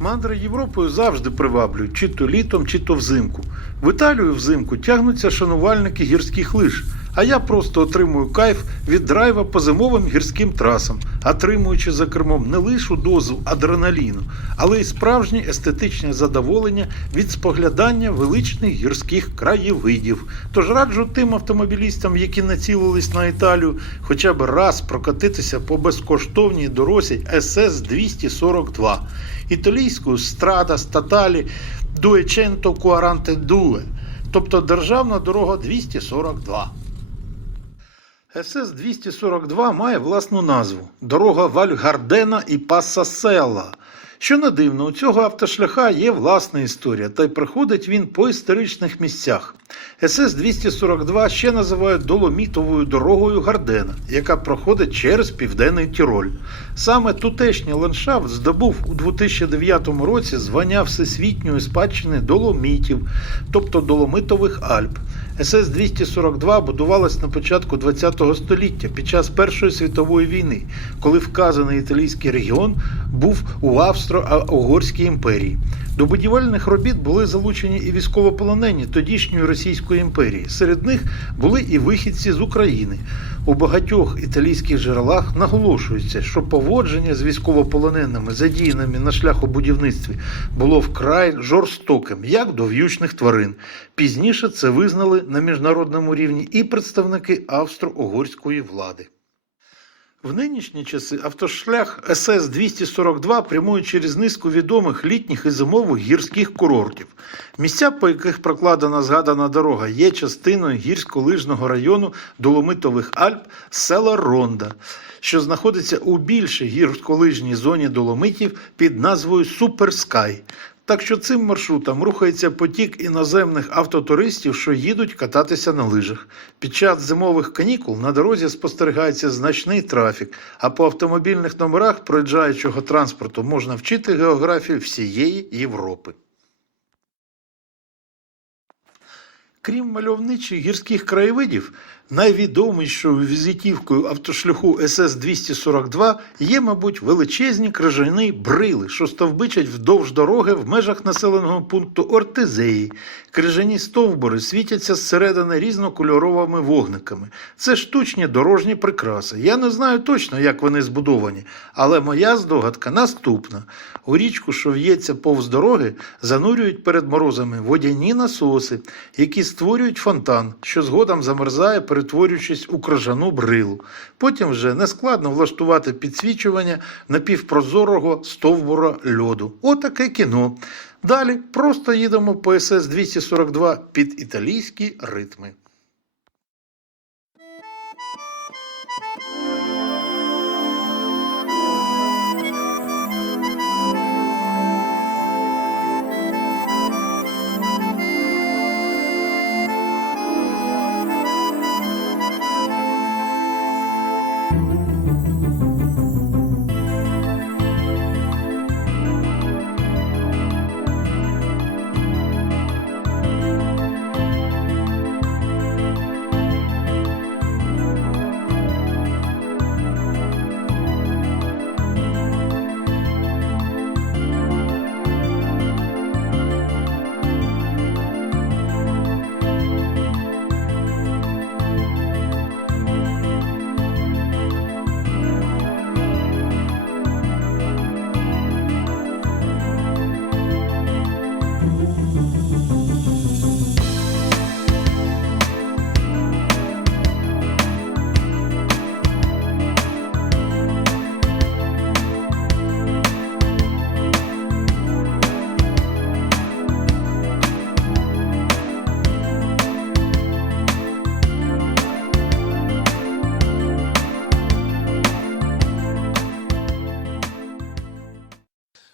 Мандри Європою завжди приваблюють, чи то літом, чи то взимку. В Італію взимку тягнуться шанувальники гірських лиж, а я просто отримую кайф від драйва по зимовим гірським трасам, отримуючи за кермом не лише дозу адреналіну, але й справжнє естетичне задоволення від споглядання величних гірських краєвидів. Тож раджу тим автомобілістам, які націлились на Італію, хоча б раз прокатитися по безкоштовній дорозі СС 242 італійською страда статалі Дуеченто Куаранте Дуе, тобто державна дорога 242. СС 242 має власну назву дорога Вальгардена і Пассаселла. Що не дивно, у цього автошляха є власна історія, та й проходить він по історичних місцях. СС 242 ще називають доломітовою дорогою Гардена, яка проходить через південний Тіроль. Саме тутешній ландшафт здобув у 2009 році звання Всесвітньої спадщини доломітів, тобто доломитових Альп. СС 242 будувалась на початку ХХ століття під час Першої світової війни, коли вказаний італійський регіон був у Австро-Угорській імперії. До будівельних робіт були залучені і військовополонені тодішньої Російської імперії. Серед них були і вихідці з України. У багатьох італійських джерелах наголошується, що поводження з військовополоненими, задіяними на шляхобудівництві, було вкрай жорстоким, як до в'ючних тварин. Пізніше це визнали на міжнародному рівні і представники австро-угорської влади. В нинішні часи автошлях СС 242 прямує через низку відомих літніх і зимових гірських курортів. Місця, по яких прокладена згадана дорога, є частиною гірсько-лижного району Доломитових Альп села Ронда, що знаходиться у більшій гірськолижній зоні Доломитів під назвою Суперскай. Так що цим маршрутом рухається потік іноземних автотуристів, що їдуть кататися на лижах. Під час зимових канікул на дорозі спостерігається значний трафік, а по автомобільних номерах проїжджаючого транспорту можна вчити географію всієї Європи. Крім мальовничих гірських краєвидів, найвідомішою візитівкою автошляху СС-242 є, мабуть, величезні крижані брили, що стовбичать вдовж дороги в межах населеного пункту Ортезеї. Крижані стовбури світяться зсередини різнокольоровими вогниками. Це штучні дорожні прикраси. Я не знаю точно, як вони збудовані, але моя здогадка наступна. У річку, що в'ється повз дороги, занурюють перед морозами водяні насоси, які створюють фонтан, що згодом замерзає, перетворюючись у крижану брилу. Потім вже нескладно влаштувати підсвічування напівпрозорого стовбура льоду. Отаке кіно. Далі просто їдемо по СС-242 під італійські ритми.